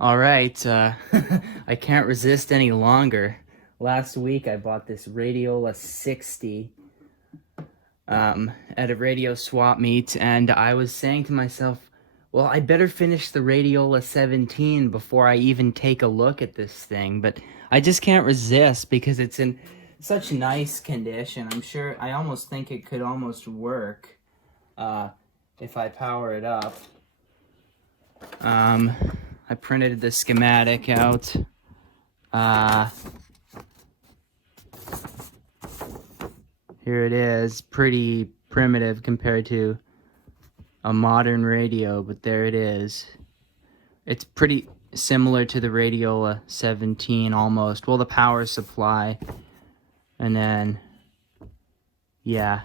All right, I can't resist any longer. Last week I bought this Radiola 60 at a radio swap meet, and I was saying to myself, well, I better finish the Radiola 17 before I even take a look at this thing, but I just can't resist because it's in such nice condition. I almost think it could almost work if I power it up. I printed the schematic out. Here it is. Pretty primitive compared to a modern radio, but there it is. It's pretty similar to the Radiola 17 almost. Well, the power supply. And then, yeah.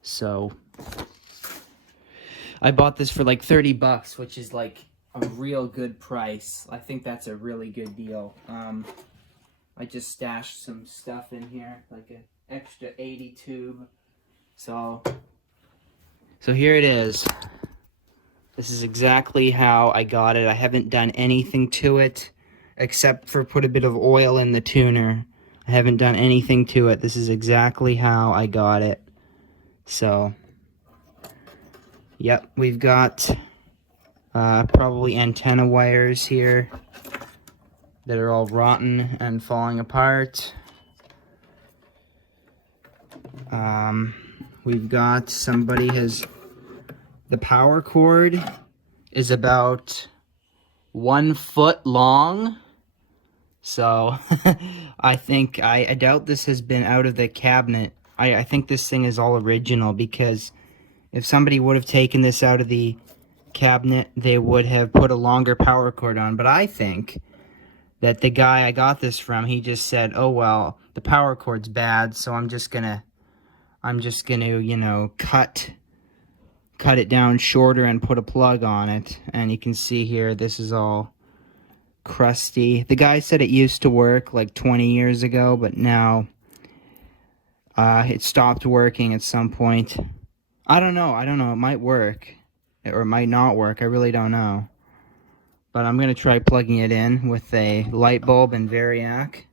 So, I bought this for like 30 bucks, which is like a real good price. I think that's a really good deal. I just stashed some stuff in here, like an extra 80 tube. So here it is. This is exactly how I got it. I haven't done anything to it except for put a bit of oil in the tuner. I haven't done anything to it. This is exactly how I got it. So, yep, we've got probably antenna wires here that are all rotten and falling apart. We've got the power cord is about 1 foot long. So I doubt this has been out of the cabinet. I think this thing is all original, because if somebody would have taken this out of the cabinet, they would have put a longer power cord on. But I think that the guy I got this from, he just said, oh well, the power cord's bad, so I'm just gonna you know, cut it down shorter and put a plug on it. And you can see here, this is all crusty. The guy said it used to work like 20 years ago, but now it stopped working at some point. I don't know, it might work or it might not work, I really don't know. But I'm gonna try plugging it in with a light bulb and variac.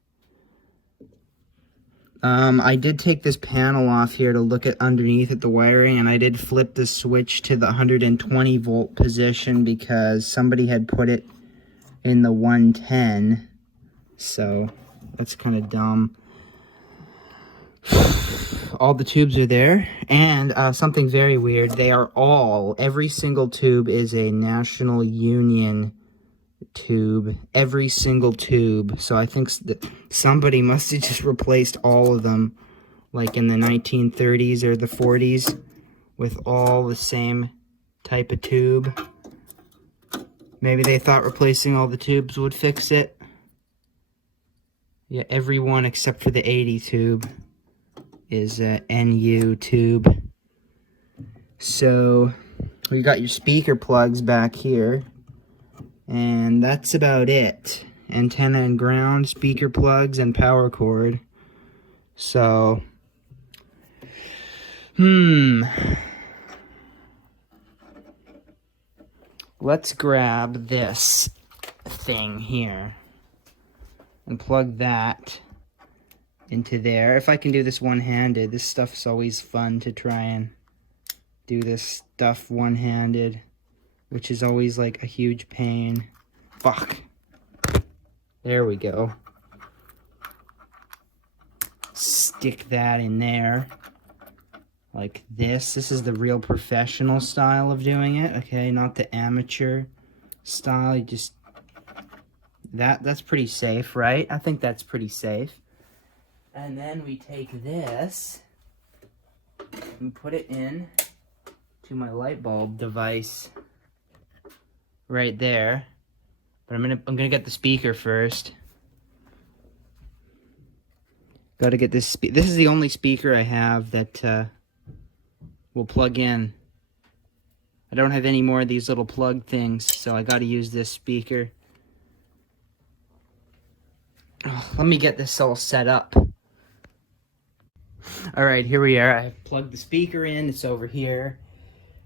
I did take this panel off here to look at underneath at the wiring, and I did flip the switch to the 120 volt position because somebody had put it in the 110, so that's kind of dumb. All the tubes are there, and something very weird, every single tube is a National Union tube, every single tube. So I think that somebody must have just replaced all of them, like in the 1930s or the 40s, with all the same type of tube. Maybe they thought replacing all the tubes would fix it. Yeah, every one except for the 80 tube is a NU tube. So we got your speaker plugs back here, and that's about it. Antenna and ground, speaker plugs, and power cord. So, let's grab this thing here and plug that into there. If I can do this one-handed, this stuff's always fun to try and do this stuff one-handed, which is always like a huge pain. Fuck. There we go. Stick that in there. Like this. This is the real professional style of doing it, okay? Not the amateur style. You just... That's pretty safe, right? I think that's pretty safe. And then we take this and put it in to my light bulb device right there. But I'm gonna get the speaker first. Gotta get this. This is the only speaker I have that will plug in. I don't have any more of these little plug things, so I gotta use this speaker. Oh, let me get this all set up. Alright, here we are. I plugged the speaker in. It's over here.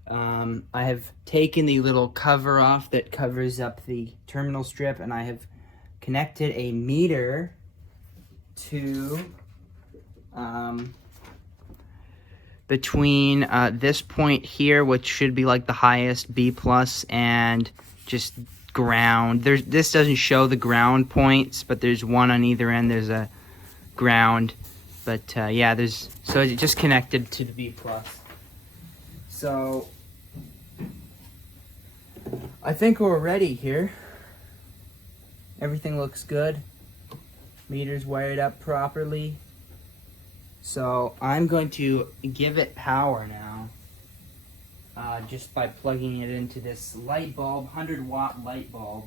I have taken the little cover off that covers up the terminal strip, and I have connected a meter to between this point here, which should be like the highest B+, and just ground. This doesn't show the ground points, but there's one on either end. There's a ground, but yeah, so it just connected to the B+. So I think we're ready here. Everything looks good. Meter's wired up properly. So I'm going to give it power now, just by plugging it into this light bulb, 100-watt light bulb.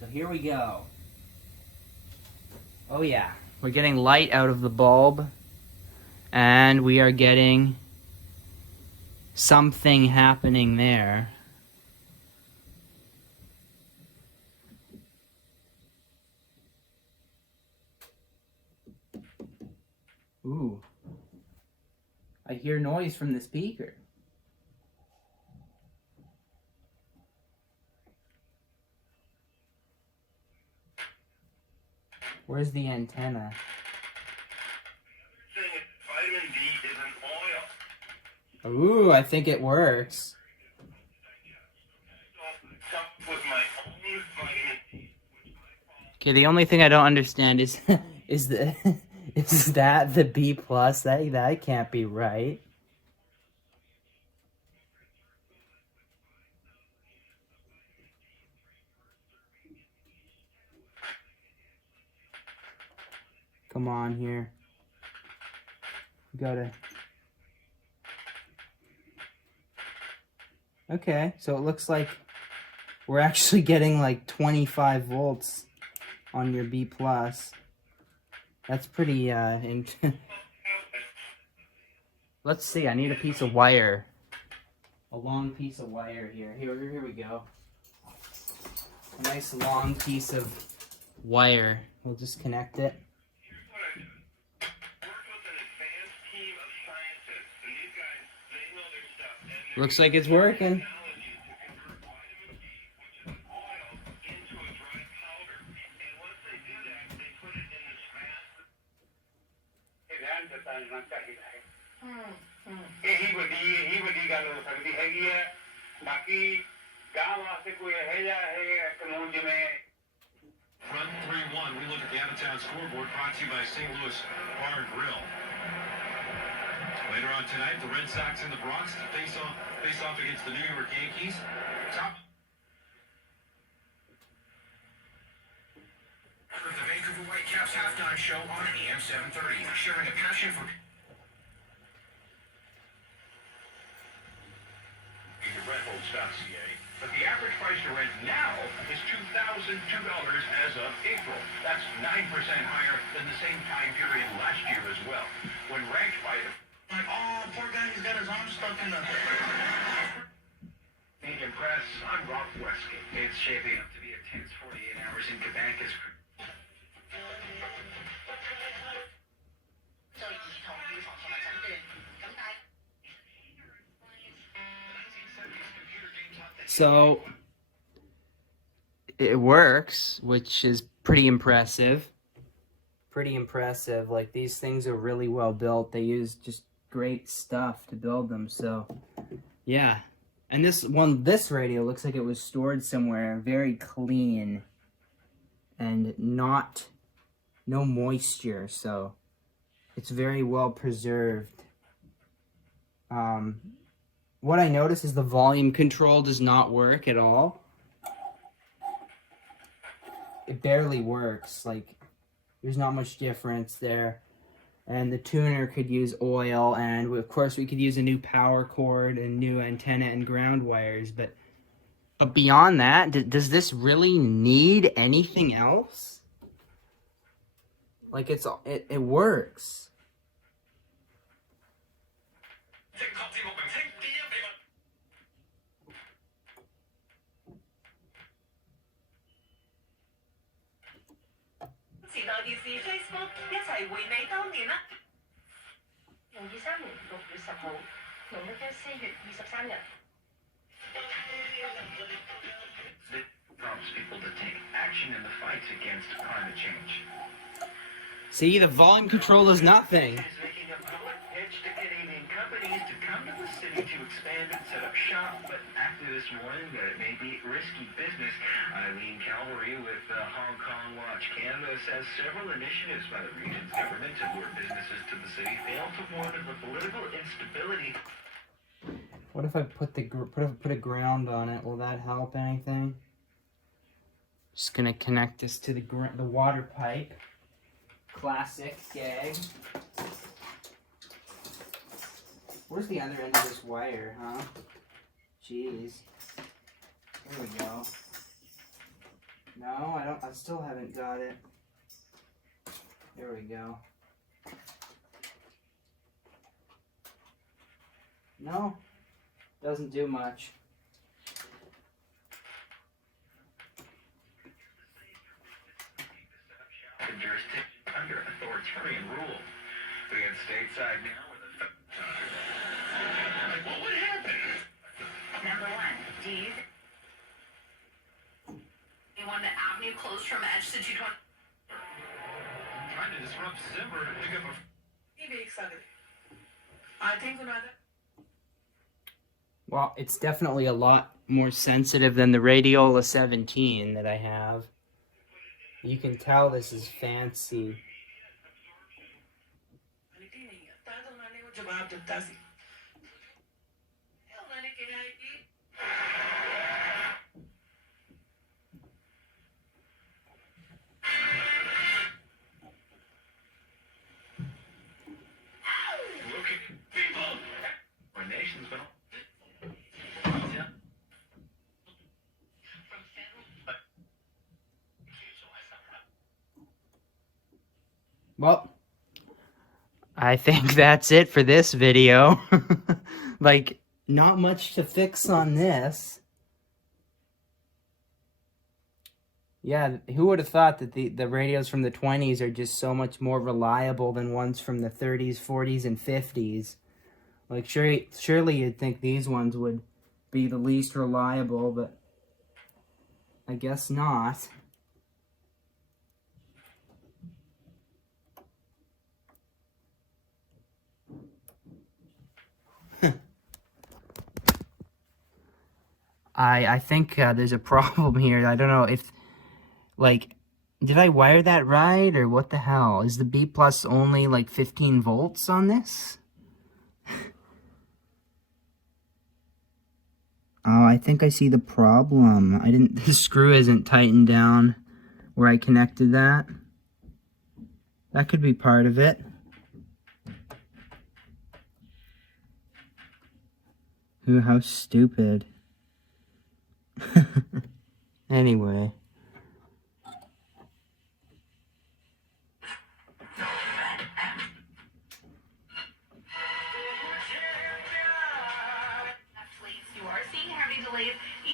So here we go. Oh yeah, we're getting light out of the bulb, and we are getting something happening there. Ooh. I hear noise from the speaker. Where's the antenna? Vitamin D is an oil. Ooh, I think it works. Okay, the only thing I don't understand is is that the B+? That can't be right. Come on here. We gotta. Okay, so it looks like we're actually getting like 25 volts on your B+. That's pretty Let's see, I need a piece of wire. A long piece of wire here. Here we go. A nice long piece of wire. We'll just connect it. Looks like it's working. Run 3-1. We look at the out-of-town scoreboard brought to you by St. Louis Bar and Grill. Later on tonight, the Red Sox in the Bronx face off against the New York Yankees. With the Vancouver Whitecaps halftime show on AM 730, sharing a passion for RentHolds.ca. But the average price to rent now is $2,002 as of April. That's 9% higher than the same time period last year as well. When ranked by the poor guy, he's got his arm stuck in the Canadian Press, I'm Rob Westgate. It's shaping up to be a tense 48 hours in Quebec as So it works, which is pretty impressive. Pretty impressive. Like, these things are really well built. They use just great stuff to build them. So yeah. And this radio looks like it was stored somewhere very clean and no moisture. So it's very well preserved. What I noticed is the volume control does not work at all. It barely works. Like, there's not much difference there. And the tuner could use oil, and of course we could use a new power cord and new antenna and ground wires. But beyond that, does this really need anything else? Like, it works. Prompts people to take action in the fights against climate change. See, the volume control is nothing. Is making a public pitch to Canadian companies to come to the city to expand and set up shop, but activists warning that it may be risky business. Eileen Calvary with Hong Kong Watch Canada says several initiatives by the region's government to lure businesses to the city fail to warn of the political instability. What if I put a ground on it? Will that help anything? Just gonna connect this to the water pipe. Classic gag. Where's the other end of this wire, huh? Jeez. There we go. No, I still haven't got it. There we go. No, doesn't do much. Jurisdiction under authoritarian rule. We got stateside now with a like, what would happen? Number one, do you want the avenue closed from Edge to 220? Trying to disrupt Zimmer to pick up a... I think another. Well, it's definitely a lot more sensitive than the Radiola 17 that I have. You can tell this is fancy. Look at people! Our nation's been... Well, I think that's it for this video. Like, not much to fix on this. Yeah, who would have thought that the radios from the 20s are just so much more reliable than ones from the 30s, 40s, and 50s? Like, surely you'd think these ones would be the least reliable, but I guess not. I think there's a problem here. I don't know if, like, did I wire that right, or what the hell? Is the B plus only, like, 15 volts on this? Oh, I think I see the problem. The screw isn't tightened down where I connected that. That could be part of it. Ooh, how stupid. Anyway. You are seeing heavy delays.